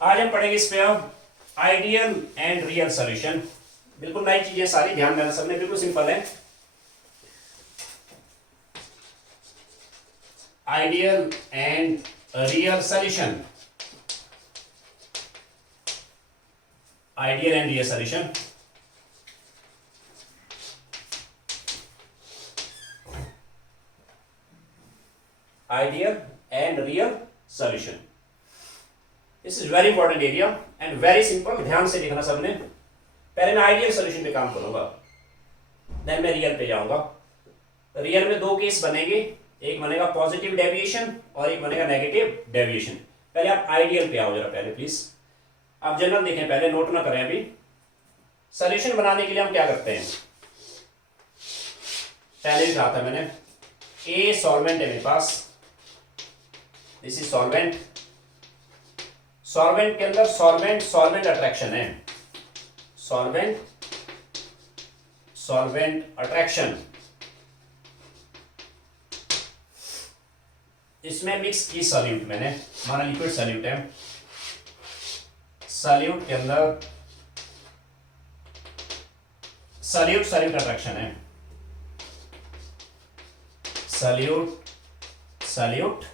आज हम पढ़ेंगे इस पे अब आइडियल एंड रियल सॉल्यूशन। बिल्कुल नई चीजें सारी, ध्यान देना सबने, बिल्कुल सिंपल है। Ideal and real solution, ideal and real solution. Ideal and real solution, this is very important area and very simple. ध्यान से देखना सबने। पहले मैं आइडियल सॉल्यूशन पे काम करूंगा, देन मैं रियल पे जाऊंगा। रियल में दो केस बनेंगे, एक बनेगा पॉजिटिव डेविएशन और एक बनेगा नेगेटिव डेविएशन। पहले आप आइडियल पे आओ जरा, पहले प्लीज आप जनरल देखें, पहले नोट ना करें। अभी सॉल्यूशन बनाने के लिए हम क्या करते हैं, पहले भी कहा था मैंने, ए सॉल्वेंट है मेरे पास, दिस इज सॉल्वेंट। सॉल्वेंट के अंदर सॉल्वेंट सॉल्वेंट अट्रैक्शन है, सॉल्वेंट सॉल्वेंट अट्रैक्शन। इसमें मिक्स की सॉल्यूट मैंने, हमारा लिक्विड सॉल्यूट है। सॉल्यूट के अंदर सॉल्यूट सॉल्यूट अट्रैक्शन है, सॉल्यूट सॉल्यूट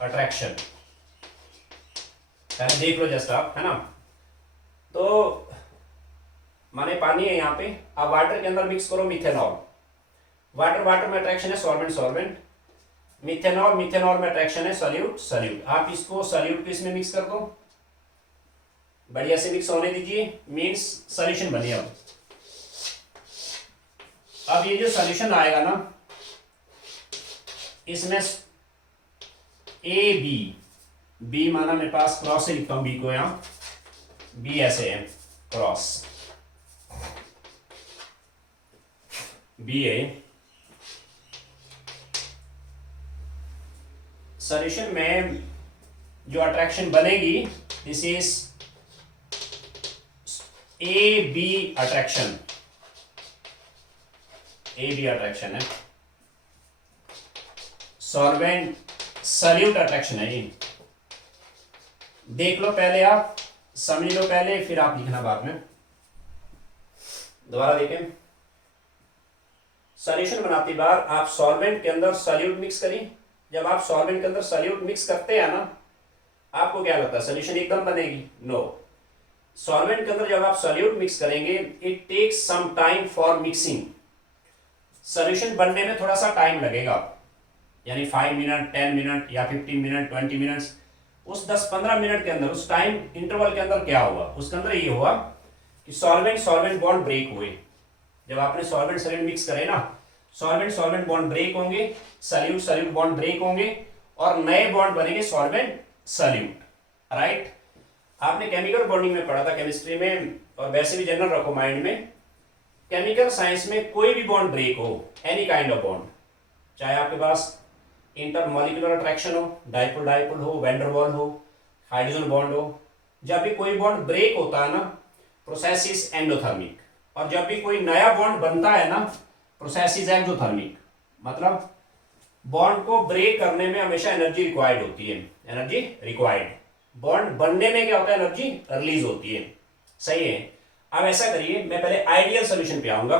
अट्रैक्शन। पहले देख लो जस्ट आप, है ना। तो माने पानी है यहाँ पे, आप वाटर के अंदर मिक्स करो मिथेनॉल। वाटर वाटर में अट्रैक्शन है सॉल्वेंट सॉल्वेंट, मिथेनॉल मिथेनॉल में अट्रैक्शन है सॉल्यूट सॉल्यूट। आप इसको सॉल्यूट को इसमें मिक्स कर दो, बढ़िया से मिक्स होने दीजिए, मींस सॉल्यूशन बने। अब ये जो सॉल्यूशन आएगा ना, इसमें ए बी, बी माना मेरे पास क्रॉस से लिखता हूं बी को, यहां बी ऐसे है क्रॉस, बी ए। सॉल्यूशन में जो अट्रैक्शन बनेगी, this is A B attraction, A B attraction है। सॉल्वेंट सॉल्यूट अट्रैक्शन है ये। देख लो पहले, आप समझ लो पहले, फिर आप लिखना बाद में। दोबारा देखें, सॉल्यूशन बनाते बार आप सॉल्वेंट के अंदर सॉल्यूट मिक्स करें। जब आप सॉल्वेंट के अंदर सॉल्यूट मिक्स करते हैं ना, आपको क्या लगता है सॉल्यूशन एकदम बनेगी? नो। सॉल्वेंट के अंदर जब आप सॉल्यूट मिक्स करेंगे, it takes some time for mixing. Solution बनने में थोड़ा सा टाइम लगेगा, यानी 5 मिनट 10 मिनट या 15 मिनट 20 मिनट्स। उस 10-15 मिनट के अंदर, उस टाइम इंटरवल के अंदर क्या हुआ, उसके अंदर ये हुआ कि सॉल्वेंट सॉल्वेंट बॉन्ड ब्रेक हुए। जब आपने सॉल्वेंट सॉल्वेंट मिक्स करे ना, सॉल्वेंट सॉल्वेंट बॉन्ड ब्रेक होंगे, सॉल्यूट सॉल्यूट बॉन्ड ब्रेक होंगे और नए बॉन्ड बनेंगे सॉल्वेंट सॉल्यूट, राइट। आपने केमिकल बॉन्डिंग में पढ़ा था केमिस्ट्री में, और वैसे भी जनरल रखो माइंड में। केमिकल साइंस में कोई भी बॉन्ड ब्रेक हो, एनी काइंड ऑफ बॉन्ड, चाहे आपके पास इंटरमॉलिक्यूलर अट्रैक्शन हो, डाइपोल डाइपोल हो, वैंडरवाल हो, हाइड्रोजन बॉन्ड हो, जब भी कोई बॉन्ड ब्रेक होता है ना, प्रोसेस इज एंडोथर्मिक। और जब भी कोई नया बॉन्ड बनता है ना, प्रोसेस इज एक्सोथर्मिक। मतलब बॉन्ड को ब्रेक करने में हमेशा एनर्जी रिक्वायर्ड होती है, एनर्जी रिक्वायर्ड। बॉन्ड बनने में क्या होता है, एनर्जी रिलीज होती है, सही है। अब ऐसा करिए, मैं पहले आइडियल सॉल्यूशन पे आऊंगा।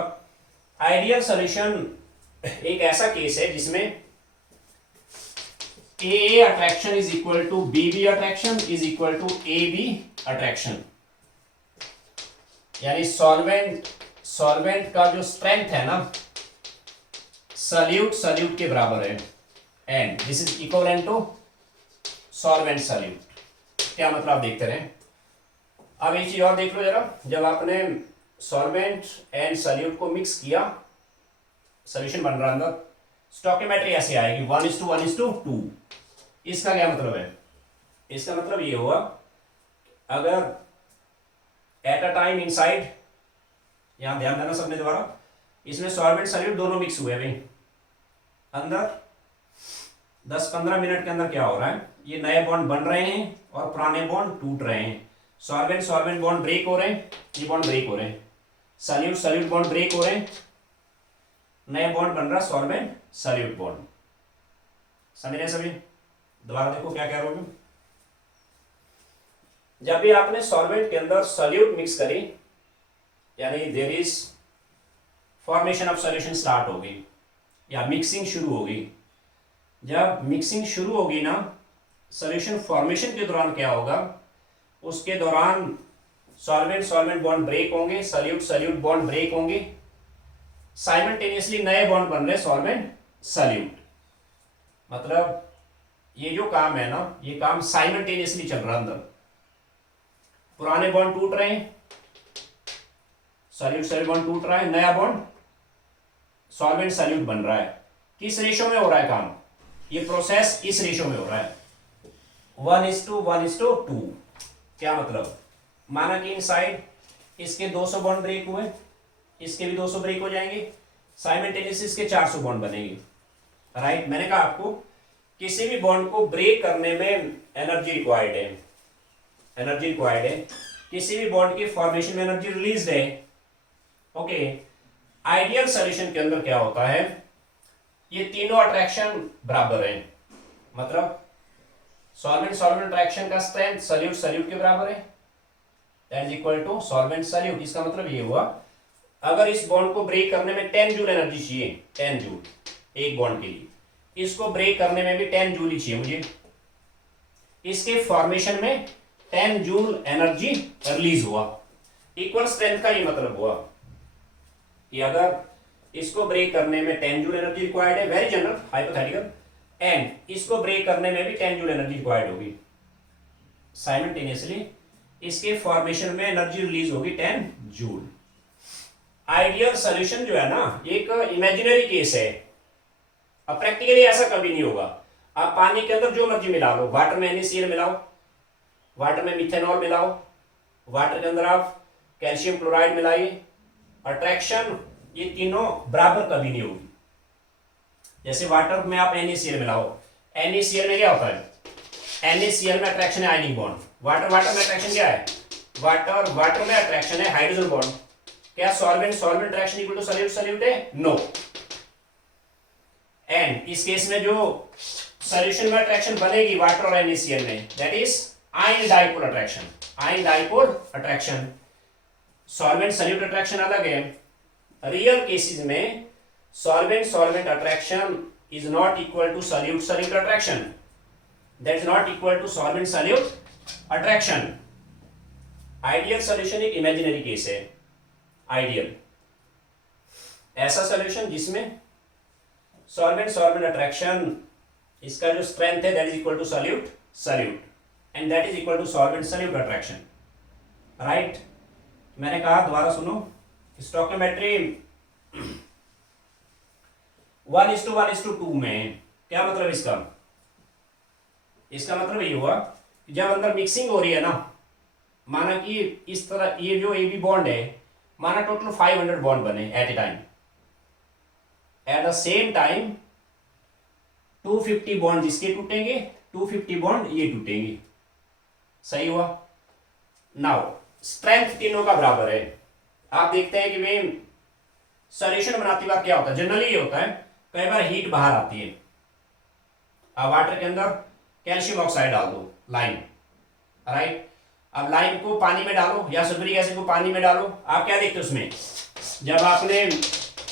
आइडियल सॉल्यूशन एक ऐसा केस है जिसमें A attraction is equal to B B attraction is equal to A B attraction, यानी सॉल्वेंट सॉल्वेंट का जो स्ट्रेंथ है ना, सॉल्यूट सॉल्यूट के बराबर है, and this is equivalent to solvent solute. क्या मतलब, आप देखते रहे। अब एक चीज और देख लो जरा, जब आपने सॉल्वेंट एंड सॉल्यूट को मिक्स किया, सॉल्यूशन बन रहा अंदर, स्टोइकियोमेट्री ऐसे आएगी 1:1:2। इसका क्या मतलब है? इसका मतलब ये हुआ, अगर एट अ टाइम इनसाइड, यहां ध्यान देना सबने दोबारा, इसमें सॉल्वेंट सॉल्यूट दोनों मिक्स हुए भाई अंदर, 10-15 मिनट के अंदर क्या हो रहा है, ये नए बॉन्ड बन रहे हैं और पुराने बॉन्ड टूट रहे हैं। सॉल्वेंट सॉल्वेंट बॉन्ड ब्रेक हो रहे हैं, ये बॉन्ड ब्रेक हो रहे हैं, सॉल्यूट सॉल्यूट बॉन्ड ब्रेक हो रहे हैं, नए बॉन्ड बन रहा सॉल्वेंट सॉल्यूट बॉन्ड। समझ रहे सभी? दोबारा देखो क्या कह रहा हूं मैं। जब भी आपने सॉल्वेंट के अंदर सॉल्यूट मिक्स करी, यानी there is formation of solution start होगी या मिक्सिंग शुरू होगी। जब मिक्सिंग शुरू होगी ना, सॉल्यूशन फॉर्मेशन के दौरान क्या होगा, उसके दौरान सॉल्वेंट सॉल्वेंट बॉन्ड ब्रेक होंगे, सॉल्यूट सॉल्यूट बॉन्ड ब्रेक होंगे, साइमल्टेनियसली नए बॉन्ड बन रहे सॉल्वेंट सॉल्यूट। मतलब ये जो काम है ना, ये काम साइमल्टेनियसली चल रहा है। अंदर पुराने बॉन्ड टूट रहे हैं, सॉल्यूट सॉल्यूट बॉन्ड टूट रहा है, नया बॉन्ड सॉल्वेंट सॉल्यूट बन रहा है। किस रेशो में हो रहा है काम, ये प्रोसेस इस रेशो में हो रहा है 1:1:2। क्या मतलब, माना कि इनसाइड इसके 200 बॉन्ड ब्रेक हुए, इसके भी 200 ब्रेक हो जाएंगे, साइमल्टेनियसली इसके 400 बॉन्ड बनेंगे। राइट, मैंने कहा आपको किसी भी बॉन्ड को ब्रेक करने में एनर्जी रिक्वायर्ड है, एनर्जी रिक्वायर्ड है। किसी भी बॉन्ड की फॉर्मेशन में एनर्जी रिलीज है। ओके, आइडियल सॉल्यूशन के अंदर क्या होता है, ये तीनों अट्रैक्शन बराबर है। मतलब सॉल्वेंट सॉल्वेंट अट्रैक्शन का स्ट्रेंथ सॉल्यूट सॉल्यूट के बराबर है, that is equal to solvent solute. इसका मतलब ये हुआ, अगर इस बॉन्ड को ब्रेक करने में 10 जूल एनर्जी चाहिए, 10 जूल एक बॉन्ड के लिए, इसको ब्रेक करने में भी 10 जूल ही चाहिए मुझे। इसके फॉर्मेशन में 10 जूल एनर्जी रिलीज हुआ। इक्वल स्ट्रेंथ का ये मतलब हुआ कि अगर इसको ब्रेक करने में 10 जूल एनर्जी रिक्वायर्ड है, वेरी जनरल हाइपोथेटिकल, एंड इसको ब्रेक करने में भी 10 जूल एनर्जी रिक्वायर्ड होगी, साइमल्टेनियसली इसके फॉर्मेशन में एनर्जी रिलीज होगी 10 जूल। आइडियल सॉल्यूशन जो है ना, एक इमेजिनरी केस है। अब प्रैक्टिकली ऐसा कभी नहीं होगा। आप पानी के अंदर जो मर्जी मिला लो, वाटर में NaCl मिलाओ, वाटर में मिथेनॉल मिलाओ, वाटर के अंदर आप कैल्शियम क्लोराइड मिलाइए, अट्रैक्शन ये तीनों बराबर कभी नहीं होगी। जैसे वाटर में आप NaCl मिलाओ, NaCl में क्या होता है, NaCl में अट्रैक्शन है आयनिक बॉन्ड, वाटर वाटर में अट्रैक्शन क्या है, वाटर वाटर में अट्रैक्शन है हाइड्रोजन बॉन्ड। क्या solvent solvent attraction equal to solute solute है, नो। एंड इस केस में जो सॉल्यूशन में अट्रैक्शन बनेगी वाटर और NaCl में, that is ion dipole attraction, ion dipole attraction. Solvent solute attraction अलग है। रियल केसेस में solvent solvent attraction is not equal to solute solute attraction, that is not equal to solvent solute attraction. Ideal solution एक imaginary case है। Ideal ऐसा solution जिसमें solvent solvent attraction, इसका जो strength है that is equal to solute solute, and that is equal to solvent solute attraction. Right, मैंने कहा दोबारा सुनो, स्टोइकियोमेट्री 1:1:2 में क्या मतलब इसका, इसका मतलब ये हुआ कि जब अंदर मिक्सिंग हो रही है ना, माना कि इस तरह ये जो AB बॉन्ड है, माना टोटल 500 बॉन्ड बने at a time, at the same time 250 bond इसके टूटेंगे, 250 बॉन्ड ये टूटेंगे। सही हुआ। नाउ स्ट्रेंथ तीनों का बराबर है। आप देखते हैं कि भाई सॉल्यूशन बनाती बार क्या होता है, जनरली ये होता है, कई बार हीट बाहर आती है। आप वाटर के अंदर कैल्शियम ऑक्साइड डाल दो, लाइम, राइट। अब लाइम को पानी में डालो या सल्फ्यूरिक एसिड को पानी में डालो, आप क्या देखते हो उसमें, जब आपने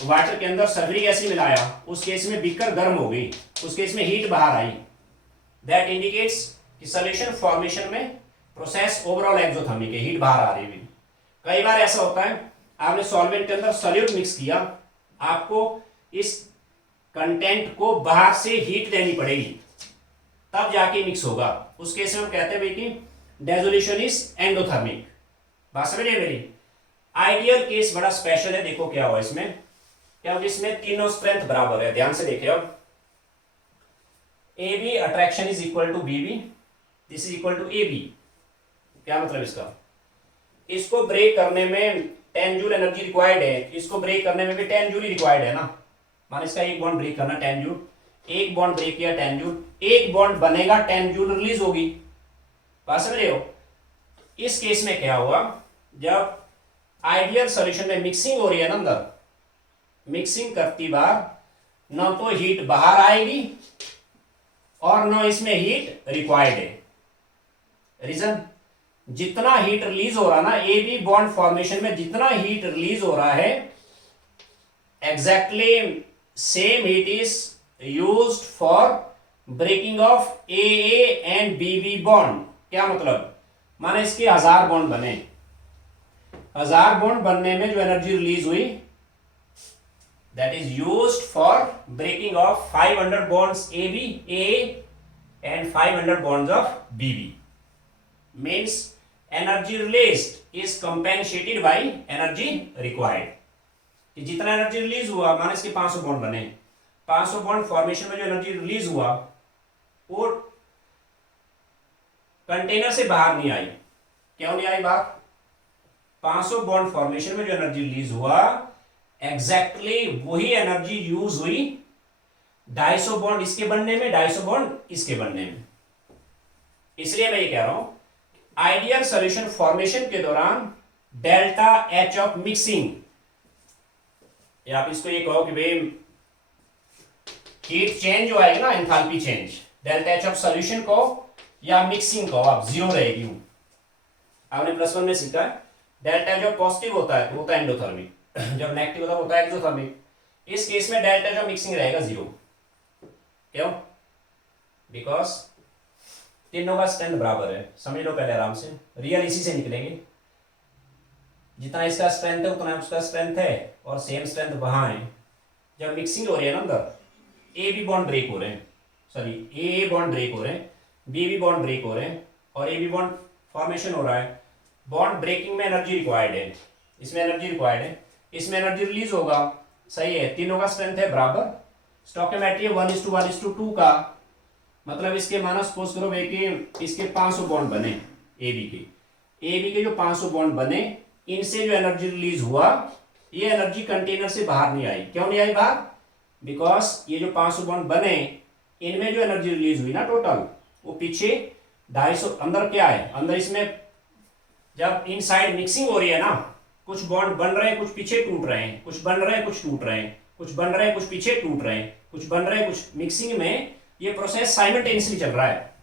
वाटर के अंदर सल्फ्यूरिक एसिड मिलाया, उस केस में बीकर गर्म हो गई, उस केस में हीट बाहर आई, दैट इंडिकेट्स कि सॉल्यूशन फॉर्मेशन में प्रोसेस ओवरऑल एक्सोथर्मिक है, हीट बाहर आ रही है। कई बार ऐसा होता है, आपने सॉल्वेंट के अंदर सॉल्यूट मिक्स किया, आपको इस कंटेंट को बाहर से हीट देनी पड़ेगी, तब जाके मिक्स होगा। उस केस में हम कहते हैं भाई कि डेसोल्यूशन इज एंडोथर्मिक। बात समझ रहे मेरी। आइडियल केस बड़ा स्पेशल है। देखो क्या हुआ इसमें, क्या इसमें तीनों स्ट्रेंथ बराबर है। ध्यान से देखिए, अब AB attraction is equal to BB, this is equal to AB। क्या मतलब इसका, इसको ब्रेक करने में 10 जूल एनर्जी रिक्वायर्ड है, इसको ब्रेक करने में भी 10 जूल ही रिक्वायर्ड है ना। मान इसका एक बॉन्ड ब्रेक करना 10 जूल, एक बॉन्ड ब्रेक किया 10 जूल, एक बॉन्ड बनेगा 10 जूल रिलीज होगी। बात समझ रहे हो। इस केस में क्या हुआ, जब आइडियल सॉल्यूशन में मिक्सिंग हो रही है ना, अंदर मिक्सिंग करती बार न तो हीट बाहर आएगी और न इसमें हीट रिक्वायर्ड है। रीजन, जितना हीट रिलीज हो रहा ना ए बी बॉन्ड फॉर्मेशन में, जितना हीट रिलीज हो रहा है exactly same heat is used for breaking of A and B B bond. क्या मतलब, माने इसके 1000 बॉन्ड बने, 1000 बॉन्ड बनने में जो एनर्जी रिलीज हुई that is used for breaking of 500 bonds AA and 500 bonds of BB means energy released is compensated by energy required। कि जितना एनर्जी रिलीज हुआ माने इसके 500 बॉन्ड बने, 500 बॉन्ड फॉर्मेशन में जो एनर्जी रिलीज हुआ वो कंटेनर से बाहर नहीं आई। क्यों नहीं आई बाहर? 500 बॉन्ड फॉर्मेशन में जो एनर्जी रिलीज हुआ एग्जैक्टली वही एनर्जी यूज हुई 250 बॉन्ड इसके बनने में, 250 बॉन्ड इसके बनने में। इसलिए मैं ये कह रहा हूं आइडियल सॉल्यूशन फॉर्मेशन के दौरान डेल्टा एच ऑफ मिक्सिंग, या आप इसको ये कहो कि भाई हीट चेंज जो आएगी ना enthalpy change, delta H of solution को या मिक्सिंग को आप जीरो रहेगी। आपने +1 में सीखा है डेल्टा जो पॉजिटिव होता है तो होता है एंडोथर्मिक, जब नेगेटिव होता है एक्सोथर्मिक। इस केस में डेल्टा जो मिक्सिंग रहेगा जीरो। क्यों? बिकॉज तीनों का स्ट्रेंथ बराबर है। समझ लो पहले आराम से, रियल इसी से निकलेंगे। जितना इसका स्ट्रेंथ है उतना उसका स्ट्रेंथ है और सेम स्ट्रेंथ वहां है। जब मिक्सिंग हो रही है ना अंदर ए बी बॉन्ड ब्रेक हो रहे हैं, सॉरी ए बॉन्ड ब्रेक हो रहे हैं, बी बी बॉन्ड ब्रेक हो रहे हैं और ए बी बॉन्ड फॉर्मेशन हो रहा है। बॉन्ड ब्रेकिंग में एनर्जी रिक्वायर्ड है, इसमें एनर्जी रिक्वायर्ड है, इसमें एनर्जी रिलीज होगा। सही है, तीनों का स्ट्रेंथ है बराबर। स्टोइकियोमेट्री 1:1:2 का मतलब इसके माना सपोज करो भाई कि इसके 500 बॉन्ड बने ए बी के जो 500 बॉन्ड बने इनसे जो एनर्जी रिलीज हुआ ये एनर्जी कंटेनर से बाहर नहीं आई। क्यों नहीं आई बाहर? बिकॉज ये जो 500 बॉन्ड बने इनमें जो एनर्जी रिलीज हुई ना टोटल वो पीछे 250 अंदर क्या है, अंदर इसमें जब इनसाइड मिक्सिंग हो रही है ना कुछ बॉन्ड बन रहे हैं कुछ पीछे टूट रहे हैं, कुछ बन रहे हैं कुछ टूट रहे हैं, कुछ बन रहे हैं कुछ पीछे टूट रहे हैं, कुछ बन रहे हैं कुछ, मिक्सिंग में ये प्रोसेस साइमल्टेनियसली चल रहा है।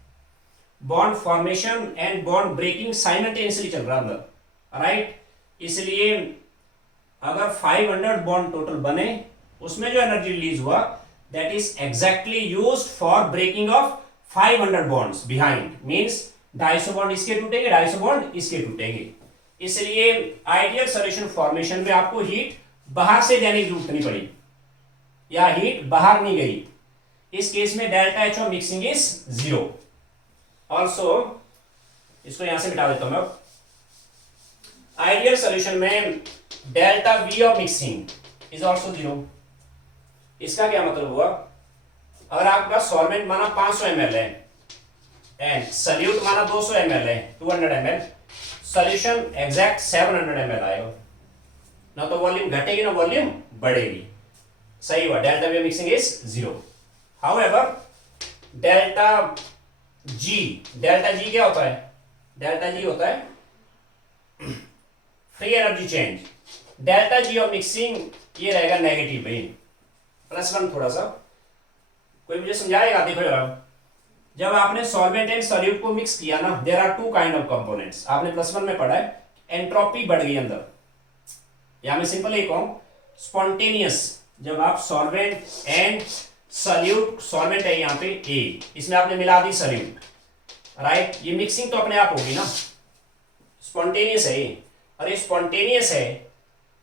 Bond formation and bond breaking simultaneously चल रहा है अंदर, राइट। इसलिए अगर 500 बॉन्ड टोटल बने उसमें जो एनर्जी रिलीज हुआ that is exactly used for breaking of 500 bonds behind, means 250 bond इसके टूटेंगे, 250 बॉन्ड इसके टूटेंगे। इसलिए आइडियल सॉल्यूशन फॉर्मेशन में आपको हीट बाहर से जाने की जरूरत नहीं पड़ी या हीट बाहर नहीं गई। इस केस में delta H of mixing is zero. Also इसको यहां से मिटा देता हूं मैं। आइडियल सॉल्यूशन में delta V of mixing is also zero. इसका क्या मतलब हुआ, अगर आपका सॉल्वेंट माना 500 ml है एंड सल्यूट माना 200 ml है, 200 ml, सॉल्यूशन एग्जैक्ट 700 ml आएगा। ना तो वॉल्यूम घटेगी ना वॉल्यूम बढ़ेगी। सही हुआ, delta we mixing is zero. However delta G क्या होता है? डेल्टा जी होता है free energy change. Delta G of mixing ये रहेगा नेगेटिव में, +1 थोड़ा सा। कोई मुझे समझाएगा? देखो जरा, जब आपने सॉल्वेंट एंड सॉल्यूट को मिक्स किया ना there are 2 kind of components. आपने +1 में पढ़ा है एंट्रोपी बढ़ गई अंदर, या मैं सिंपल एक कहूं स्पॉन्टेनियस। जब आप सॉल्वेंट एंड सॉल्यूट, सॉल्वेंट है यहाँ पे ए, इसमें आपने मिला दी सॉल्यूट, राइट, ये मिक्सिंग तो अपने आप होगी ना, स्पॉन्टेनियस है ये। और ये स्पॉन्टेनियस है,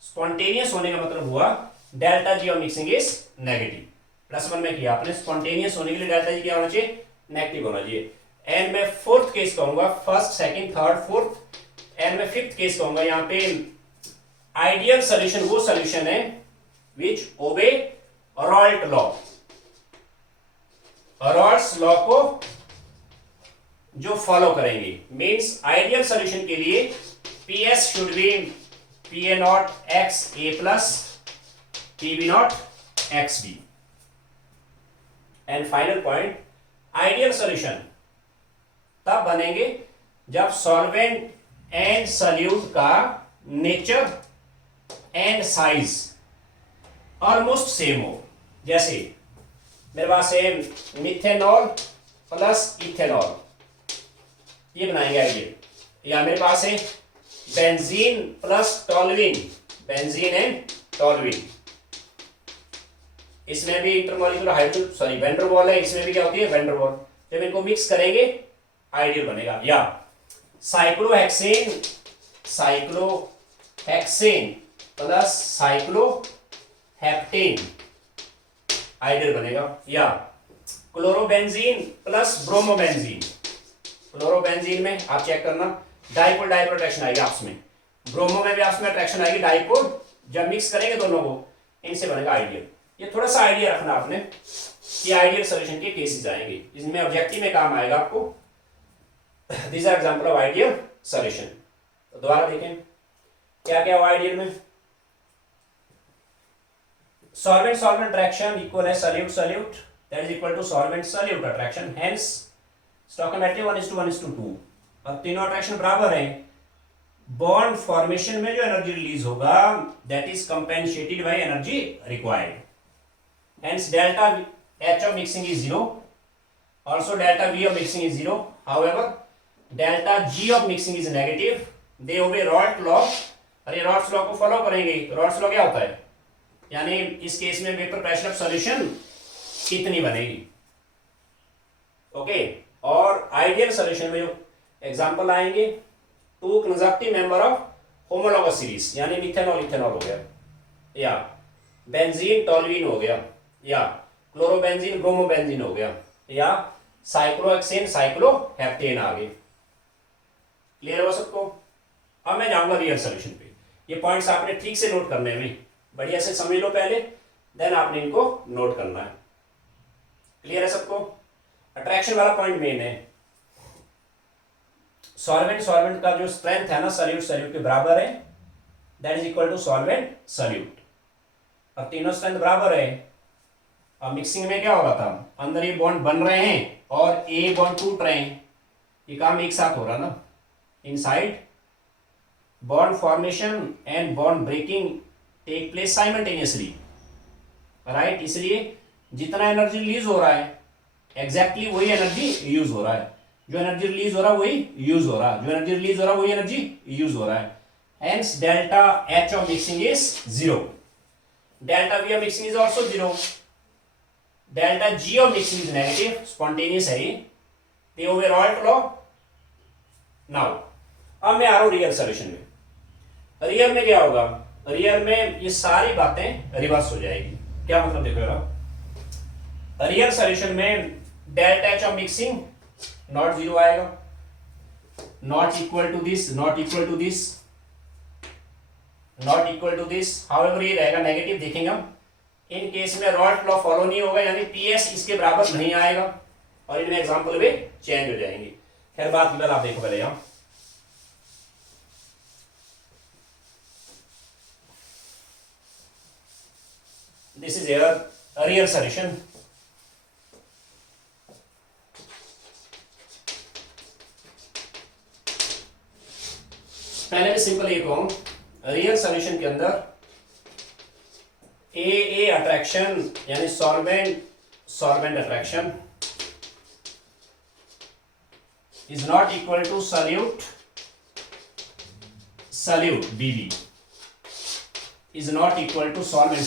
स्पॉन्टेनियस होने का मतलब हुआ delta G of mixing is negative. +1 में किया आपने, स्पॉन्टेनियस होने के लिए डेल्टा जी क्या होना चाहिए? नेगेटिव होना चाहिए। एंड मैं फोर्थ केस कहूंगा, first second third fourth, and मैं फिफ्थ केस कहूंगा यहाँ पे आइडियल सॉल्यूशन वो सॉल्यूशन है विच ओबे रॉल्ट लॉ। रॉल्ट्स लॉ को जो फॉलो करेंगे, मींस आइडियल सॉल्यूशन के लिए PS should be PA0 x A plus PB0 x B। And final point, ideal solution तब बनेंगे जब सॉल्वेंट एंड सॉल्यूट का nature and size almost same हो। जैसे मेरे पास है मिथेनॉल प्लस इथेनॉल, ये बनाएंगे आइडियल। या मेरे पास है benzene plus toluene, benzene and toluene, इसमें भी इंटरमॉलिक्यूलर हाइड्रोजन वैन डेर वाल है, इसमें भी क्या होती है वैन डेर वाल। जब इनको मिक्स करेंगे आइडियल बनेगा। या साइक्लोहेक्सेन, साइक्लोहेक्सेन प्लस साइक्लोहेप्टेन आइडियल बनेगा। या क्लोरोबेंजीन प्लस ब्रोमोबेंजीन, क्लोरोबेंजीन में आप चेक करना डाइपोल डाइपोल अट्रैक्शन आएगी आपस में, ब्रोमो में भी आपस में अट्रैक्शन आएगी डाइपोल। जब मिक्स करेंगे दोनों को, इनसे बनेगा आइडियल। ये थोड़ा सा आइडिया रखना आपने कि आइडियल सॉल्यूशन के केसेस आएंगे, इसमें ऑब्जेक्टिव में काम आएगा आपको। This are example of ideal solution. तो दोबारा देखें क्या क्या हुआ आइडियल में। सॉल्वेंट सॉल्वेंट अट्रैक्शन इक्वल है solute solute, that is equal to solvent solute attraction, hence stoichiometric 1:1:2। अब तीनों अट्रैक्शन बराबर हैं। बॉन्ड फॉर्मेशन में जो एनर्जी रिलीज होगा that is compensated by energy required, hence delta H of mixing is 0, also delta V of mixing is 0, however delta G of mixing is negative, they obey Raoult law। अरे Rawls law को follow करेंगे। Rawls law क्या होता है, यानी इस case में vapour pressure of solution कितनी बनेगी। ओके, और आइडियल सॉल्यूशन में जो एग्जांपल आएंगे, two conjunctive member of homologous series, यानी मिथेनॉल इथेनॉल हो गया, या बेंजीन टोल्यूइन हो गया, या क्लोरोबेंजीन ब्रोमोबेंजीन हो गया, या साइक्लोहेक्सेन साइक्लोहेप्टेन आ गए। क्लियर हो सबको। अब मैं जाऊंगा रियल सॉल्यूशन पे। ये पॉइंट्स आपने ठीक से नोट करने में, बढ़िया से समझ लो पहले, देन आपने इनको नोट करना है। क्लियर है सबको। अट्रैक्शन वाला पॉइंट मेन है। सॉल्वेंट सॉल्वेंट का जो स्ट्रेंथ है ना सॉल्यूट सॉल्यूट के बराबर है, that is equal to solvent solute. अब तीनों स्ट्रेंथ बराबर है। अब मिक्सिंग में क्या होगा था, अंदर ये बॉन्ड बन रहे हैं और ए बॉन्ड टूट रहे हैं, ये काम एक साथ हो रहा ना। Inside bond formation and bond breaking take place simultaneously, right. इसलिए जितना एनर्जी रिलीज हो रहा है एग्जैक्टली वही एनर्जी यूज हो रहा है, जो एनर्जी रिलीज हो रहा है वही यूज हो रहा है, जो एनर्जी रिलीज हो रहा है वही एनर्जी यूज हो रहा है। Hence delta H of mixing is 0, delta V of mixing is also 0, delta G of mixing is negative, spontaneous है ये, they obey Raoult law। Now अब मैं आ रहा हूं रियल सॉल्यूशन में। रियल में क्या होगा, रियल में ये सारी बातें रिवर्स हो जाएगी। क्या मतलब देखो जरा, रियल सॉल्यूशन में delta H of mixing not 0 आएगा, not equal to this, not equal to this, not equal to this, however ये रहेगा नेगेटिव, देखेंगे हम। इन केस में रॉल्ट लॉ फॉलो नहीं होगा, यानी पीएस इसके बराबर नहीं आएगा, और इनमें एग्जांपल भी चेंज हो जाएंगे। खैर बात की बात आप देखो पहले यहां, this is your real solution. पहले भी सिंपल ये कहूं, रियल सॉल्यूशन के अंदर ए अट्रैक्शन यानी solvent solvent attraction is not equal to solute solute BB is not equal to solvent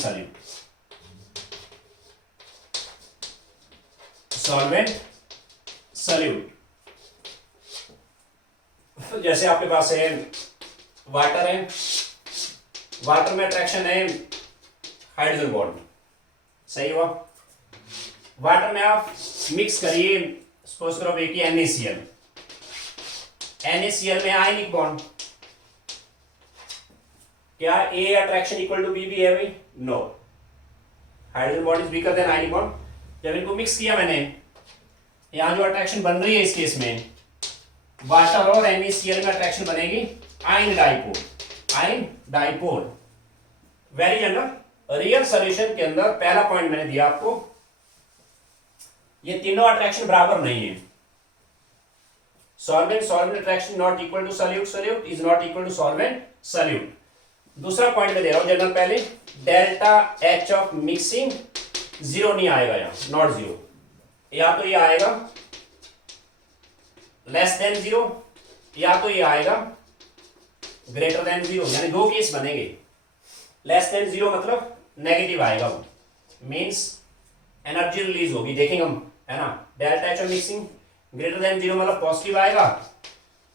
solute जैसे आपके पास है वाटर है, वाटर में अट्रैक्शन है हाइड्रोजन बॉन्ड, सही हुआ। वाटर में आप मिक्स करिए, सपोज करो कि NaCl, NaCl में आयनिक बॉन्ड, क्या A attraction equal to BB है भाई? No, hydrogen bond is weaker than ionic bond. जब इनको मिक्स किया मैंने, यहां जो अट्रैक्शन बन रही है इस केस में वाटर और NaCl में अट्रैक्शन बनेगी ion dipole, ion dipole. Very general. Real solution के अंदर पहला पॉइंट मैंने दिया आपको, ये तीनों अट्रैक्शन बराबर नहीं है। Solvent solvent attraction not equal to solute solute is not equal to solvent solute. दूसरा पॉइंट में दे रहा हूं जनरल, पहले डेल्टा एच ऑफ मिक्सिंग 0 नहीं आएगा, यहां नॉट 0, या तो ये आएगा लेस देन 0 या तो ये आएगा ग्रेटर देन जीरो, यानी दो केस बनेंगे। लेस देन जीरो मतलब नेगेटिव आएगा, वो मीन्स एनर्जी रिलीज होगी, देखेंगे हम, है ना। Delta H of mixing greater than zero मतलब पॉजिटिव आएगा।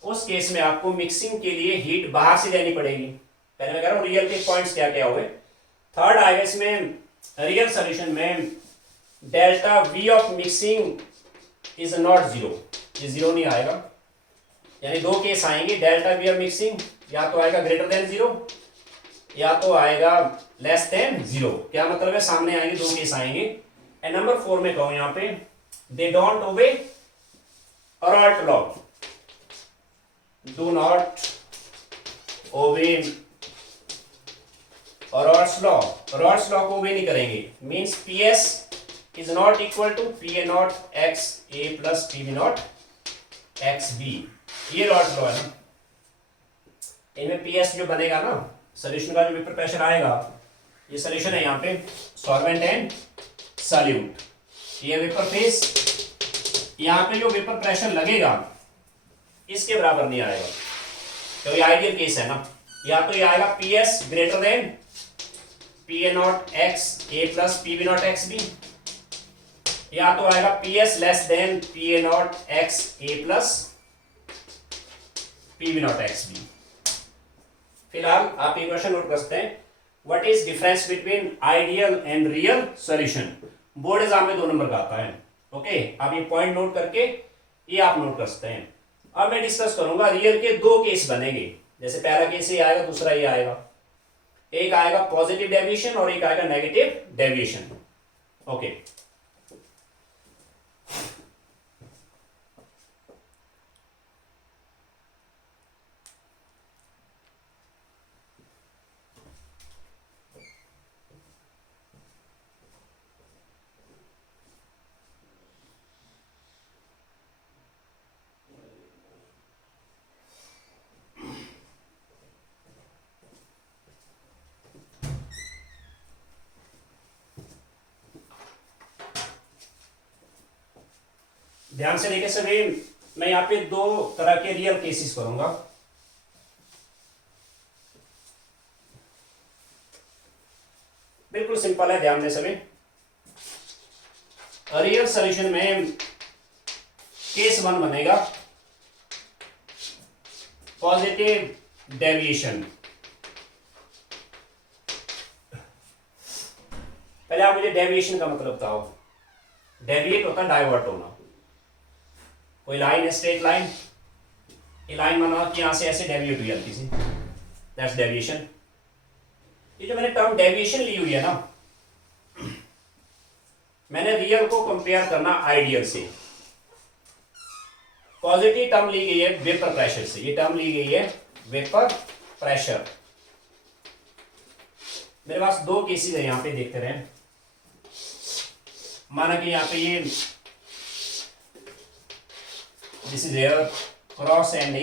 उस केस में आपको मिक्सिंग के लिए हीट बाहर से लेनी पड़ेगी। पहले मैं कह रहा हूँ रियल के पॉइंट्स क्या क्या हुए। थर्ड आएगा इसमें रियल सोल्यूशन में delta V of mixing is not zero, ये जीरो नहीं आएगा। यानी दो केस आएंगे, डेल्टा वी ऑफ मिक्सिंग या तो आएगा ग्रेटर देन जीरो या तो आएगा लेस देन जीरो। क्या मतलब है, सामने आएंगे, दो केस आएंगे। एंड नंबर 4 में कहूं यहां पे दे डोंट ओबे अराल्ट law, do not obey अराल्ट्स law. अराल्ट्स law को ओबे नहीं करेंगे, means PS is not equal to P A naught X A plus P B naught X B. ये अराल्ट्स लॉ है ना। इनमें पीएस जो बनेगा ना, सोल्यूशन का जो वेपर प्रेशर आएगा, ये सोल्यूशन है यहाँ पे सॉल्वेंट एंड सॉल्यूट। ये वेपर फेस, यहाँ पे जो वेपर प्रेशर लगेगा इसके बराबर नहीं आएगा, तो ये आइडियल केस है ना। या तो ये आएगा P S greater than P A naught X A plus P B naught X B, या तो आएगा P S less than P A naught X A plus P B naught X B. फिलहाल आप ये क्वेश्चन नोट कर सकते हैं, what is difference between ideal and real solution. Board exam में 2 नंबर का आता है। ओके, आप ये पॉइंट नोट करके ये आप नोट कर सकते हैं। अब मैं डिस्कस करूंगा रियल के 2 केस बनेंगे, जैसे पहला केस ये आएगा, दूसरा ये आएगा। एक आएगा पॉजिटिव डेविएशन और एक आएगा नेगेटिव डेविएशन। ओके, ध्यान से देखिए सभी, मैं यहाँ पे 2 तरह के रियल केसेस करूंगा। बिल्कुल सिंपल है, ध्यान दें सभी। रियल सॉल्यूशन में केस 1 बनेगा पॉजिटिव डेविएशन। पहले आप मुझे डेविएशन का मतलब बताओ। डेविएट होता है डाइवर्ट होना। कोई लाइन है, स्ट्रेट लाइन, ये लाइन माना कि यहां से ऐसे डेविएट हुई हल्की सी, दैट्स डेविएशन। ये जो मैंने टर्म डेविएशन ली हुई है ना, मैंने रियल को कंपेयर करना आइडियल से। पॉजिटिव टर्म ली गई है वेपर प्रेशर से, ये टर्म ली गई है वेपर प्रेशर। मेरे पास 2 केसेस है, यहां पे देखते रहे। माना कि यहां पे ये this is air cross and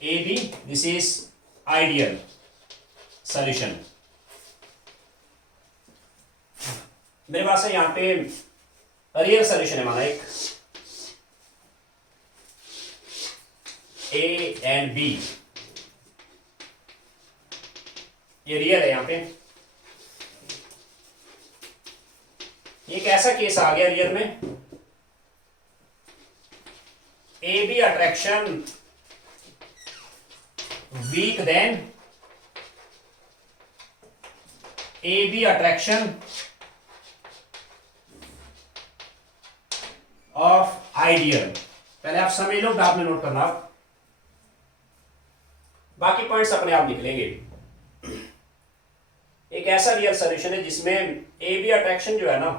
AB, this is ideal solution। मेरे पास है यहाँ पे रियल सॉल्यूशन है, माना एक A एंड B, ये रियल है। यहाँ पे एक ऐसा केस आ गया रियल में, AB attraction weak than AB attraction of ideal। पहले आप समझ लो, बाद में नोट करना, बाकी पॉइंट्स अपने आप निकलेंगे। एक ऐसा रियल सॉल्यूशन है जिसमें AB अट्रैक्शन जो है ना,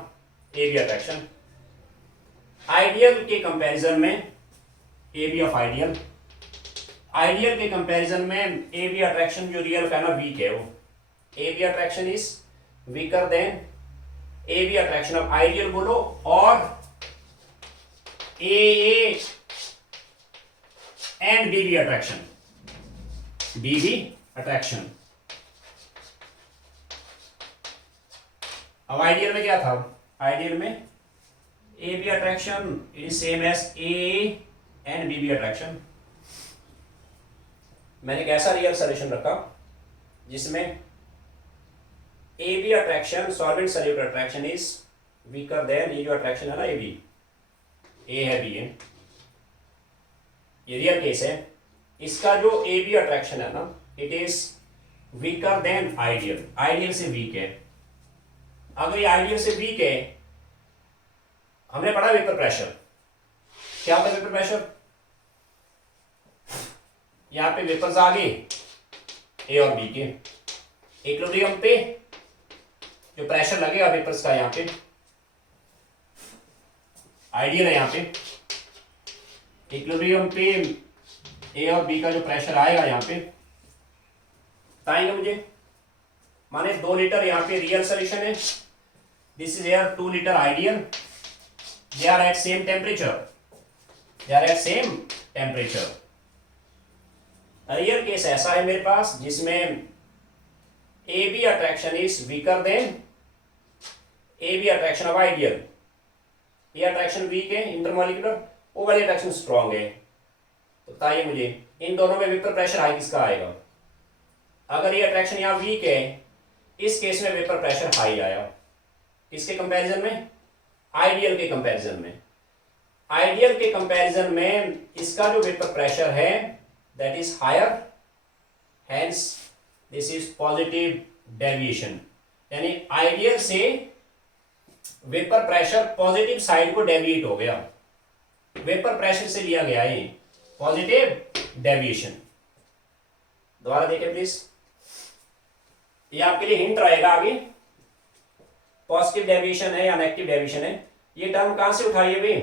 AB अट्रैक्शन आइडियल के कंपैरिजन में, AB ऑफ आइडियल, आइडियल के कंपैरिजन में AB अट्रैक्शन जो रियल का ना वीक है, वो AB attraction is weaker than AB attraction of ideal बोलो, और AA and BB attraction, BB attraction. अब आइडियल में क्या था, आइडियल में AB attraction is same as AA and B B attraction. मैंने कैसा रियल सोल्यूशन रखा जिसमें A B attraction solvent solute attraction is weaker then, ये जो अट्रैक्शन है ना ए बी, ए है बी है, ये रियल केस है। इसका जो ए बी अट्रैक्शन है ना it is weaker then ideal, ideal से वीक है। अगर ये आइडियल से वीक है, हमने पढ़ा वेपर प्रेशर, क्या होता है वेपर प्रेशर, यहां पे वेपर्स आ गए ए और बी के, इक्विलिब्रियम पे जो प्रेशर लगेगा वेपर्स का, यहां पे आइडियल है, यहां पे इक्विलिब्रियम पे ए और बी का जो प्रेशर आएगा यहां पे बताएंगे मुझे। माने 2 लीटर यहां पे रियल सोल्यूशन है, this is air 2 litre ideal, they are at same temperature, they are at same temperature. Real case ऐसा है मेरे पास जिसमें A B attraction is weaker than A B attraction of ideal, ये attraction weak है intermolecular, वो वाली attraction strong है। तो बताइए मुझे इन दोनों में वेपर प्रेशर हाई किसका आएगा। अगर ये अट्रैक्शन यहाँ वीक है, इस केस में वेपर प्रेशर हाई आया, किसके कंपैरिजन में, आइडियल के कंपैरिजन में। आइडियल के कंपैरिजन में इसका जो वेपर प्रेशर है that is higher, hence this is positive deviation, यानी आइडियल से वेपर प्रेशर पॉजिटिव साइड को डेविएट हो गया, वेपर प्रेशर से लिया गया है पॉजिटिव डेविएशन। दोबारा देखें प्लीज, ये आपके लिए हिंट रहेगा आगे, पॉजिटिव डेविएशन है या नेगेटिव डेविएशन है। ये टर्म कहां से उठाइए भाई,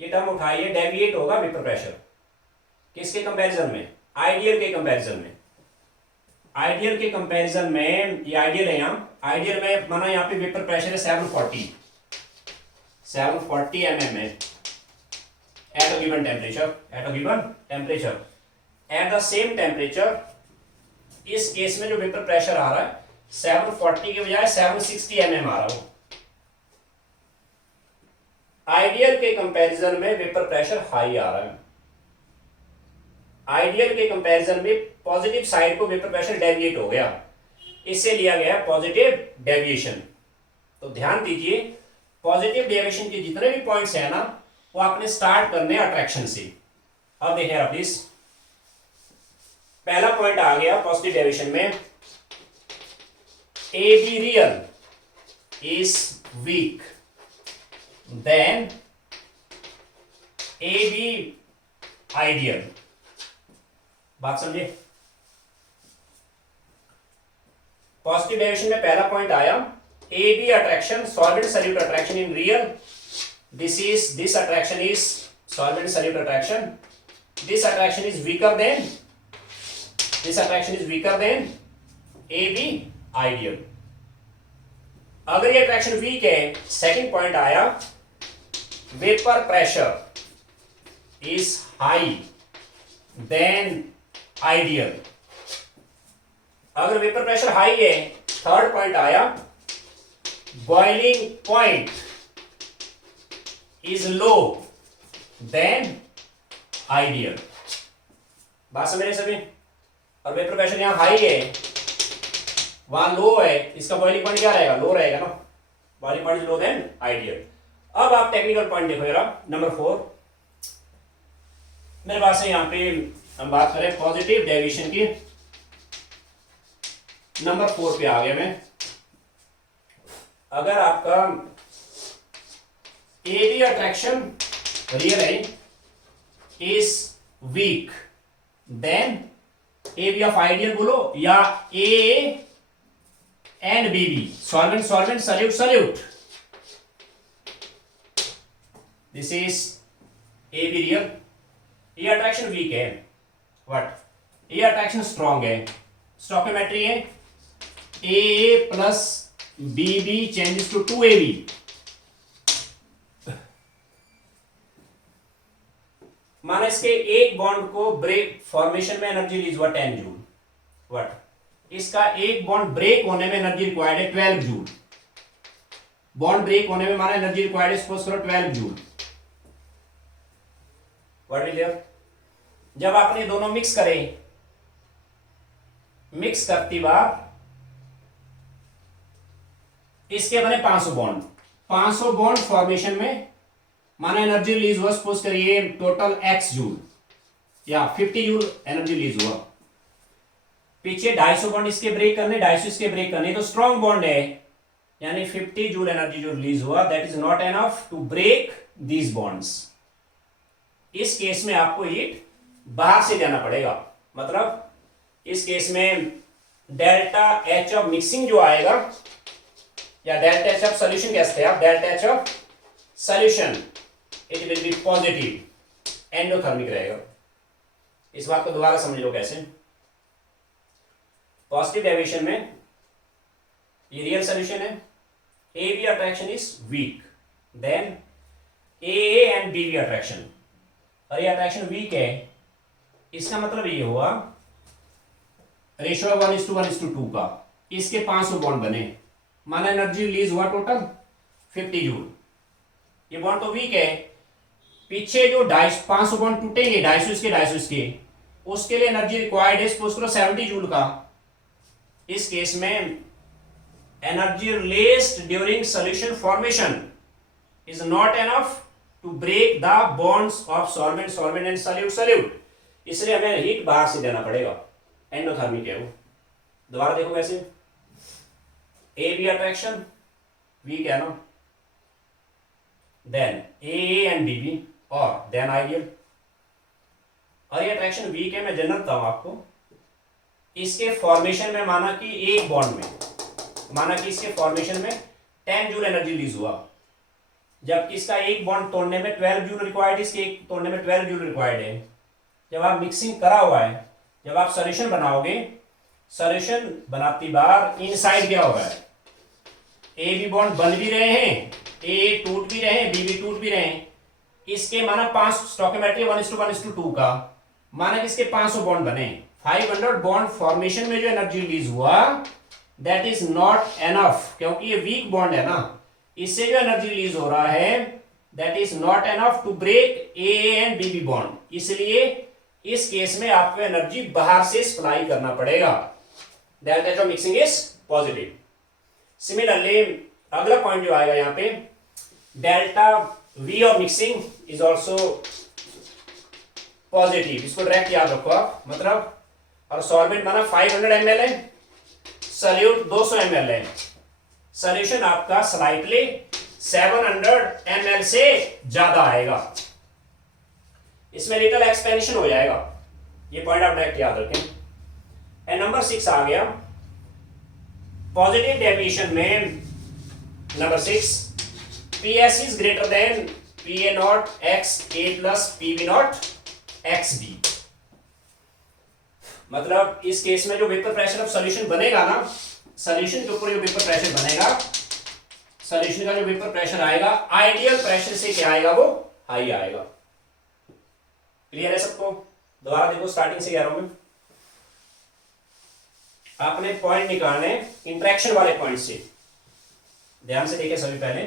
ये टर्म उठाइए, डेविएट होगा वेपर प्रेशर, किसके कंपैरिजन में, आइडियल के कंपैरिजन में। आइडियल के कंपैरिजन में ये आइडियल है, यहां आइडियल में माना यहां पे वेपर प्रेशर है 740 mm है at a given temperature, at a given temperature, at the same temperature, इस केस में जो वेपर प्रेशर आ रहा है 740 के बजाय 760 mm आ रहा हो। आइडियल के कंपैरिजन में वेपर प्रेशर हाई आ रहा है, आइडियल के कंपैरिजन में पॉजिटिव साइड को वेपर प्रेशर डेविएट हो गया, इससे लिया गया पॉजिटिव डेविएशन। तो ध्यान दीजिए पॉजिटिव डेविएशन के जितने भी पॉइंट्स हैं ना वो आपने स्टार्ट करने अट्रैक्शन से। अब देखें आप प्लीज, पहला पॉइंट आ गया पॉजिटिव डेविएशन में, A B real is weak then A B ideal. बात समझे, पॉजिटिव डेविएशन में पहला पॉइंट आया A B attraction solvent solute attraction in real, this attraction is solvent solute attraction, this attraction is weaker than AB ideal। अगर ये attraction weak है, second point आया vapour pressure is high than ideal. अगर vapour pressure high है, third point आया boiling point is low than ideal। बात समझ रहे सभी। और वेपर प्रेशर यहां हाई है, वहां लो है, इसका बॉइलिंग पॉइंट क्या रहेगा, लो रहेगा ना, boiling point is low than ideal. अब आप टेक्निकल पॉइंट देखो जरा, नंबर 4 मेरे पास है, यहां पे हम बात करें पॉजिटिव डेविएशन की। नंबर 4 पे आ गया मैं। अगर आपका ए बी अट्रैक्शन रियल है is weak then A B of ideal बोलो, या A and B B solvent solvent solute solute, this is A B real. ये अट्रैक्शन वीक है, व्हाट, ये अट्रैक्शन स्ट्रॉन्ग है, स्टोइकियोमेट्री है A plus B B changes to 2ab। माना इसके एक बॉन्ड को ब्रेक फॉर्मेशन में एनर्जी रिलीज हुआ 10 जूल, व्हाट, इसका एक बॉन्ड ब्रेक होने में एनर्जी रिक्वायर्ड है 12 जूल। बॉन्ड ब्रेक होने में माना एनर्जी रिक्वायर्ड है सपोज करो 12 जूल, व्हाट विल हियर जब आपने दोनों मिक्स करे, मिक्स करती बार इसके बने 500 बॉन्ड। 500 बॉन्ड फॉर्मेशन में माना एनर्जी रिलीज हुआ, सपोज करिए टोटल x जूल या 50 जूल एनर्जी रिलीज हुआ। पीछे 250 बॉन्ड इसके ब्रेक करने, 250 इसके ब्रेक करने, तो स्ट्रॉन्ग बॉन्ड है, यानी 50 जूल एनर्जी जो रिलीज हुआ, that is not enough to break these bonds. इस केस में आपको हीट बाहर से देना पड़ेगा। मतलब इस केस में डेल्टा एच ऑफ मिक्सिंग जो आएगा, या डेल्टा एच ऑफ सोल्यूशन कहते हैं आप, delta H of solution it will be positive, endothermic रहेगा। इस बात को दोबारा समझ लो कैसे। पॉजिटिव डेविएशन में ये रियल सोल्यूशन है, A B attraction is weak, then A and B B attraction, और ये अट्रैक्शन वीक है, इसका मतलब ये हुआ रेशियो 1:1:2 का, इसके 500 बॉन्ड बने, माना एनर्जी रिलीज हुआ टोटल 50 जूल, ये बॉन्ड तो वीक है, पीछे जो 500 बॉन्ड टूटेंगे, 250 इसके 250 इसके, उसके लिए एनर्जी रिक्वायर्ड है सपोज करो 70 जूल का। इस केस में energy released during solution formation is not enough to break the bonds of solvent solvent and solute solute, इसलिए हमें हीट बाहर से देना पड़ेगा, एंडोथर्मिक है वो। दोबारा देखो कैसे, ए बी अट्रैक्शन वीक है ना, than A and B B, और देन आइडियल, और ये अट्रैक्शन वीक है, मैं जनरल बताऊं आपको। इसके फॉर्मेशन में माना कि एक बॉन्ड में, माना कि इसके फॉर्मेशन में 10 जूल एनर्जी रिलीज हुआ, जबकि इसका एक बॉन्ड तोड़ने में 12 जूल रिक्वायर्ड, इसके एक तोड़ने में 12 जूल रिक्वायर्ड है। जब आप मिक्सिंग करा हुआ है, जब आप सॉल्यूशन बनाओगे, सॉल्यूशन बनाती बार इनसाइड क्या हो रहा है, ए बी बॉन्ड बन भी रहे हैं, ए टूट भी रहे हैं, बी भी टूट भी रहे हैं, इसके माना 5 स्टोइकियोमेट्री 1:1:2 का, माना कि इसके 500 बॉन्ड बने, 500 बॉन्ड फॉर्मेशन में जो एनर्जी रिलीज हुआ दैट इज नॉट एनफ, क्योंकि ये वीक बॉन्ड है ना, इससे जो एनर्जी रिलीज हो रहा है that is not enough to break A and B B bond, इसलिए इस केस में आपको एनर्जी बाहर से सप्लाई करना पड़ेगा, delta H of mixing is positive. Similarly अगला पॉइंट जो आएगा यहाँ पे, delta V of mixing is also positive, इसको डायरेक्ट याद रखो आप। मतलब और सॉल्वेंट माना 500 ml है, सॉल्यूट 200 ml है, सॉल्यूशन आपका स्लाइटली 700 ml से ज्यादा आएगा, इसमें लिटिल एक्सपेंशन हो जाएगा, ये पॉइंट आप डायरेक्ट याद रखें। एंड नंबर 6 आ गया, पॉजिटिव डेविएशन में number 6, PS is greater then PA not XA plus PB not XB। मतलब इस केस में जो वेपर प्रेशर ऑफ सॉल्यूशन बनेगा ना, सॉल्यूशन के ऊपर जो वेपर प्रेशर बनेगा, सॉल्यूशन का जो वेपर प्रेशर आएगा आइडियल प्रेशर से क्या आएगा, वो हाई आएगा। क्लियर है सबको? दोबारा देखो, स्टार्टिंग से कह रहा हूं मैं, आपने पॉइंट निकालने इंटरेक्शन वाले पॉइंट से, ध्यान से देखिए सभी। पहले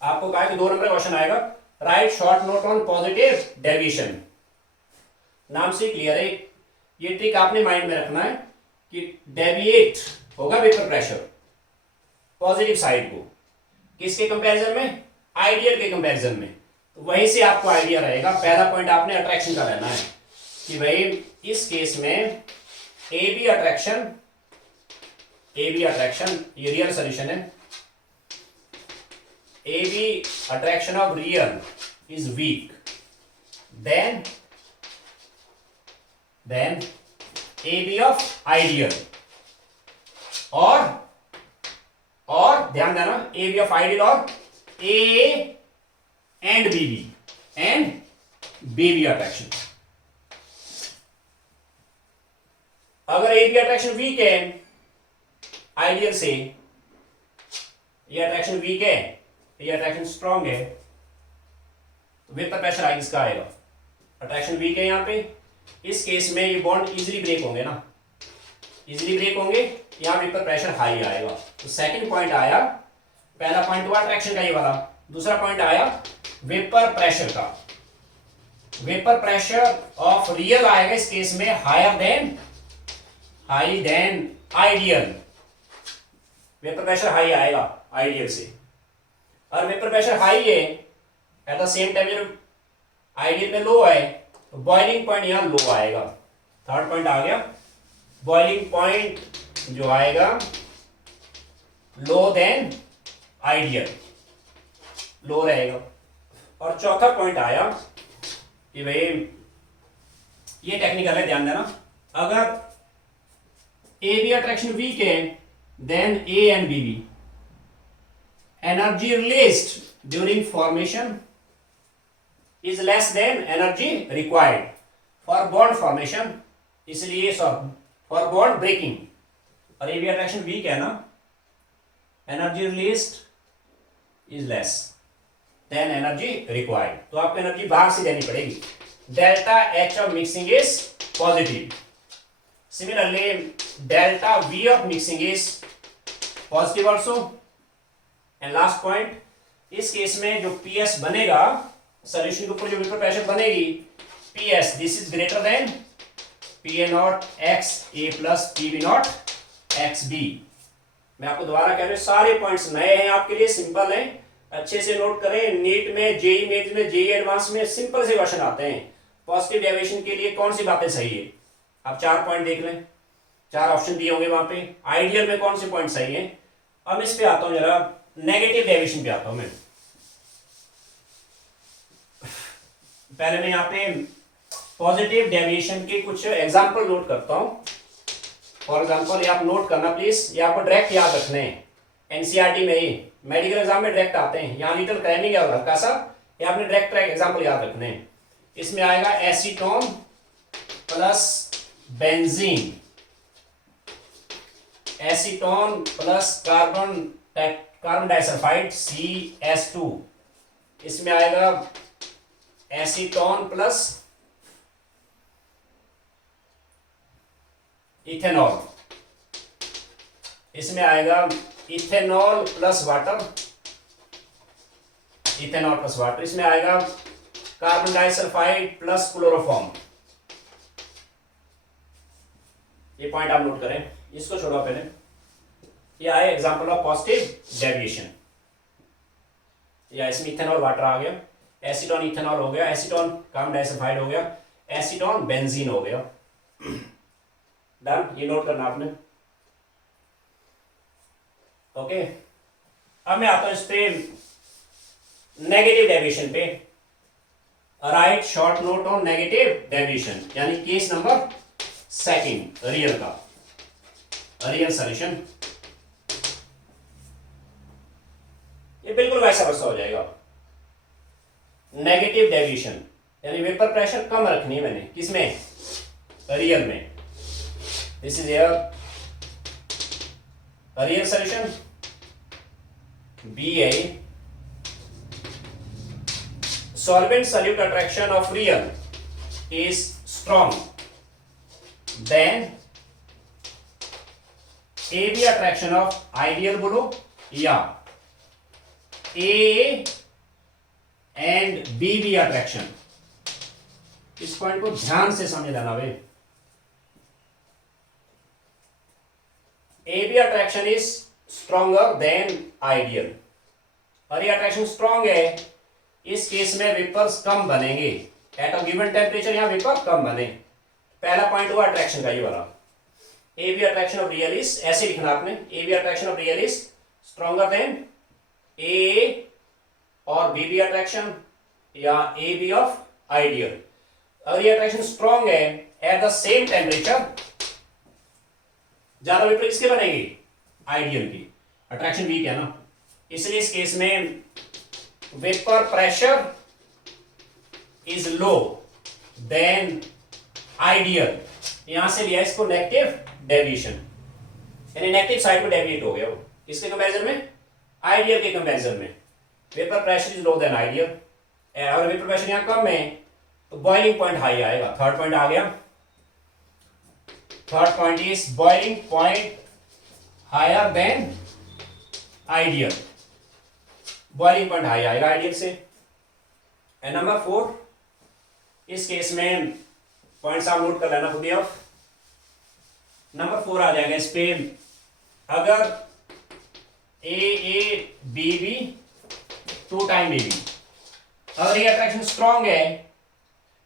आपको कहा कि 2 नंबर क्वेश्चन आएगा, right short note on positive deviation, नाम से क्लियर है। ये ट्रिक आपने माइंड में रखना है कि डेविएट होगा वेपर प्रेशर पॉजिटिव साइड को, किसके कंपैरिजन में, आइडियल के कंपैरिजन में, तो वहीं से आपको आइडिया रहेगा। पहला पॉइंट आपने अट्रैक्शन का लेना है कि भाई इस केस में ए बी अट्रैक्शन, ये रियल सोल्यूशन है, A B attraction of real is weak, then A B of ideal, और ध्यान देना ए बी ऑफ आइडियल और A and B B attraction. अगर ए बी अट्रैक्शन वीक है ideal से, ये अट्रैक्शन वीक है, ये अट्रैक्शन स्ट्रांग है, तो वेपर प्रेशर आएगा, इसका आएगा। अट्रैक्शन वीक है यहाँ पे, इस केस में ये बॉन्ड इजीली ब्रेक होंगे ना, इजीली ब्रेक होंगे, यहाँ वेपर प्रेशर हाई आएगा। तो सेकंड पॉइंट आया, पहला पॉइंट हुआ अट्रैक्शन का ये वाला, दूसरा पॉइंट आया वेपर प्रेशर का, वेपर प्रेशर ऑफ रियल आएगा इस केस में high than ideal. Vapour pressure high आएगा आइडियल से, और वेपर प्रेशर हाई है at the same time ideal में लो है, तो बॉइलिंग पॉइंट यहां लो आएगा। थर्ड पॉइंट आ गया, बॉइलिंग पॉइंट जो आएगा लो देन आइडियल, लो रहेगा। और चौथा पॉइंट आया कि भाई ये टेक्निकल है, ध्यान देना, अगर ए बी अट्रैक्शन वीक है than A and B B energy released during formation is less than energy required for bond formation, इसलिए फॉर बॉन्ड ब्रेकिंग। और ए बी अट्रैक्शन वीक है ना, energy released is less than energy required, तो आपको energy बाहर से देनी पड़ेगी। Delta H of mixing is positive, similarly delta V of mixing is positive also. And last point, इस केस में जो पीएस बनेगा सॉल्यूशन के ऊपर जो वेपर प्रेशर बनेगी, PS this is greater than P A naught X A plus P B naught X B. मैं आपको दोबारा कह रहा हूं, सारे पॉइंट्स नए हैं आपके लिए, सिंपल हैं, अच्छे से नोट करें। नीट में, जेई मेंस में, जेई एडवांस में सिंपल से क्वेश्चन आते हैं। पॉजिटिव डेविएशन के लिए कौन सी बातें सही है, आप 4 पॉइंट देख लें, 4 ऑप्शन दिए होंगे वहां पे। आइडियल में कौन से पॉइंट सही है। अब इस पे आता हूं, जरा नेगेटिव डेविएशन पे आता हूं मैं। पहले मैं यहाँ पे पॉजिटिव डेविएशन के कुछ एग्जांपल नोट करता हूं। फॉर एग्जांपल ये आप नोट करना प्लीज, ये आपको डायरेक्ट याद रखने हैं, एनसीईआरटी में ही मेडिकल एग्जाम में डायरेक्ट आते हैं। यहाँ लिटिल क्रैमिंग है हल्का सा, ये आपने डायरेक्ट एग्जांपल याद रखने हैं। इसमें आएगा acetone plus benzene, acetone plus carbon disulphide CH2, इसमें आएगा एसीटोन प्लस इथेनॉल, इसमें आएगा ethanol plus water, ethanol plus water, इसमें आएगा कार्बन डाइसल्फाइड प्लस क्लोरोफॉर्म। ये पॉइंट आप नोट करें, इसको छोड़ो पहले। ये आए एग्जांपल ऑफ पॉजिटिव डेविएशन, या इसमें इथेनॉल वाटर आ गया, एसीटोन इथेनॉल हो गया, एसीटोन कार्बन डाइसल्फाइड हो गया, एसीटोन बेंजीन हो गया। डन, ये नोट करना आपने। ओके, अब मैं आता हूं इस पे नेगेटिव डेविएशन पे। Right short note on negative deviation, यानी केस नंबर सेकंड, रियल का, रियल सॉल्यूशन। ये बिल्कुल वैसा वैसा हो जाएगा। नेगेटिव डेविएशन यानी वेपर प्रेशर कम रखनी है मैंने, किसमें, रियल में। This is your real solution. BA solvent solute attraction of real is strong than AB attraction of ideal बोलो, या AA and BB attraction। इस पॉइंट को ध्यान से समझ लेना भाई। AB attraction is stronger than ideal, और ये अट्रैक्शन स्ट्रॉन्ग है, इस केस में वेपर्स कम बनेंगे एट अ गिवन टेम्परेचर, यहां वेपर कम बने। पहला पॉइंट हुआ अट्रैक्शन का, ये वाला A B attraction of real is, ऐसे लिखना आपने, A B attraction of real is stronger than A और बी बी अट्रैक्शन या ए बी ऑफ आइडियल। अगर ये अट्रैक्शन स्ट्रॉन्ग है एट द सेम टेम्परेचर, ज्यादा वेपर किसके बनेगी, आइडियल की। अट्रैक्शन वीक है ना, इसलिए इस केस में vapour pressure is low than ideal. यहां से लिया इसको नेगेटिव डेविएशन, यानी नेगेटिव साइड पे डेविएट हो गया वो, किसके कंपैरिजन में, आइडियल के कंपैरिजन में। Vapour pressure is low than ideal, और वेपर प्रेशर यहां कम है तो बॉइलिंग पॉइंट हाई आएगा। थर्ड पॉइंट आ गया, third point is boiling point higher than ideal, boiling point high आएगा आइडियल से। एंड नंबर 4, इस केस में पॉइंट्स आप नोट कर लेना खुद ही ऑफ। नंबर 4 आ जाएगा इस पे, अगर A B B 2 time A B, अगर ये अट्रैक्शन स्ट्रॉन्ग है,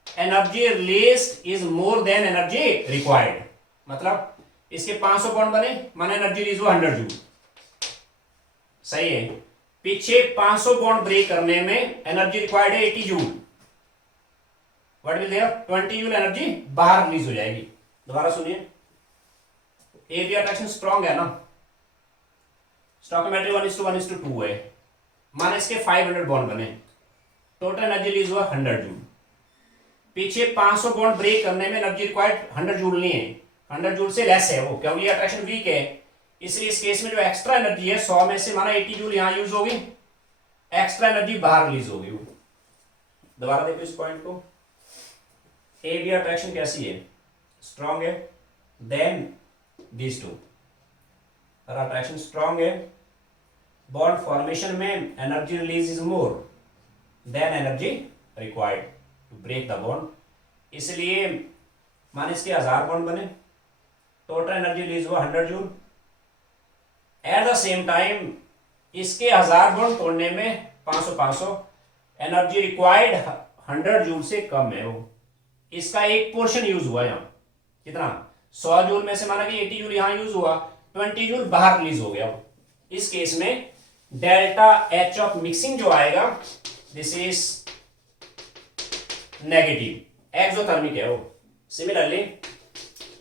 energy released is more than energy required, मतलब इसके 500 बॉन्ड बने, माने एनर्जी रिलीज हुआ 100 जूल, सही है। पीछे 500 बॉन्ड ब्रेक करने में एनर्जी रिक्वायर्ड है 80 joule, what will there 20 joule energy बाहर रिलीज हो जाएगी। दोबारा सुनिए, ए बी अट्रैक्शन स्ट्रॉन्ग है ना, स्टोइकोमेट्री 1:1:2 है, माने इसके 500 बॉन्ड बने, टोटल एनर्जी रिलीज हुआ 100 जूल। पीछे 500 बॉन्ड ब्रेक करने में एनर्जी रिक्वायर्ड 100 जूल नहीं है, 100 जूल से लेस है वो, क्योंकि अट्रैक्शन वीक है, इसलिए इस केस में जो एक्स्ट्रा एनर्जी है 100 में से माना 80 जूल यहां यूज होगी, एक्स्ट्रा एनर्जी बाहर रिलीज होगी। दोबारा देखो इस पॉइंट को, ए बी अट्रैक्शन कैसी है, स्ट्रॉन्ग है, देन दीज टू, और अट्रैक्शन स्ट्रॉन्ग है, बॉन्ड फॉर्मेशन में energy release is more than energy required to break the bond, इसलिए माने इसके 1000 बॉन्ड बने, टोटल एनर्जी रिलीज हुआ 100 joule. Eight the same time इसके 1000 बॉन्ड तोड़ने में 500 एनर्जी रिक्वायर्ड 100 जूल से कम है वो, इसका एक पोर्शन यूज हुआ यहाँ, कितना 100 जूल में से माना कि 80 जूल यहां यूज हुआ, 20 जूल बाहर रिलीज हो गया। इस केस में डेल्टा एच ऑफ मिक्सिंग जो आएगा, दिस इज नेगेटिव, एक्सोथर्मिक है वो। Similarly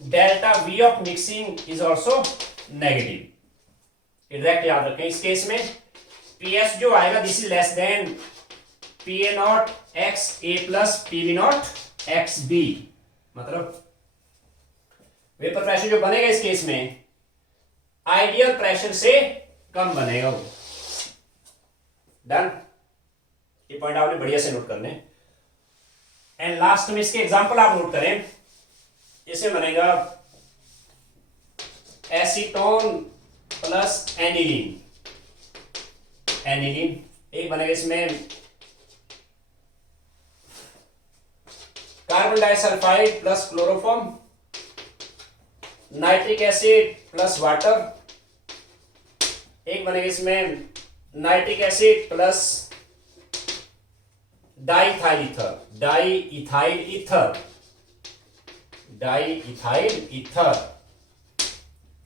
delta V of mixing is also negative, direct याद रखें। इस केस में पीएस जो आएगा, this is less than P A naught X A plus P B naught X B, मतलब वेपर प्रेशर जो बनेगा इस केस में आइडियल प्रेशर से कम बनेगा वो। डन, ये पॉइंट आपने बढ़िया से नोट करने। एंड लास्ट में इसके एग्जांपल आप नोट करें, इसमें बनेगा एसीटोन प्लस एनिलीन, एनिलीन एक बनेगा, इसमें carbon disulphide plus chloroform, nitric acid plus water, एक बनेगा इसमें nitric acid plus diethyl ether, diethyl ether, diethyl ether.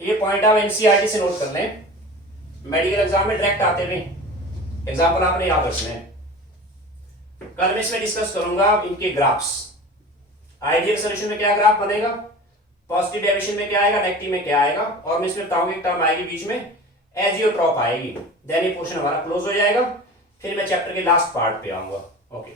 ये पॉइंट आप एनसीईआरटी से नोट कर लें, मेडिकल एग्जाम में डायरेक्ट आते हुए एग्जाम्पल आपने याद रखना है। कल मैं इसमें डिस्कस करूंगा इनके ग्राफ्स, आइडियल सोल्यूशन में क्या ग्राफ बनेगा, पॉजिटिव डेविएशन में क्या आएगा, नेगेटिव में क्या आएगा, और मैं इसमें बताऊंगा एक टर्म आएगी बीच में एजियोट्रॉप आएगी, देन ये पोर्शन हमारा क्लोज हो जाएगा। फिर मैं चैप्टर के लास्ट पार्ट पे आऊंगा। ओके।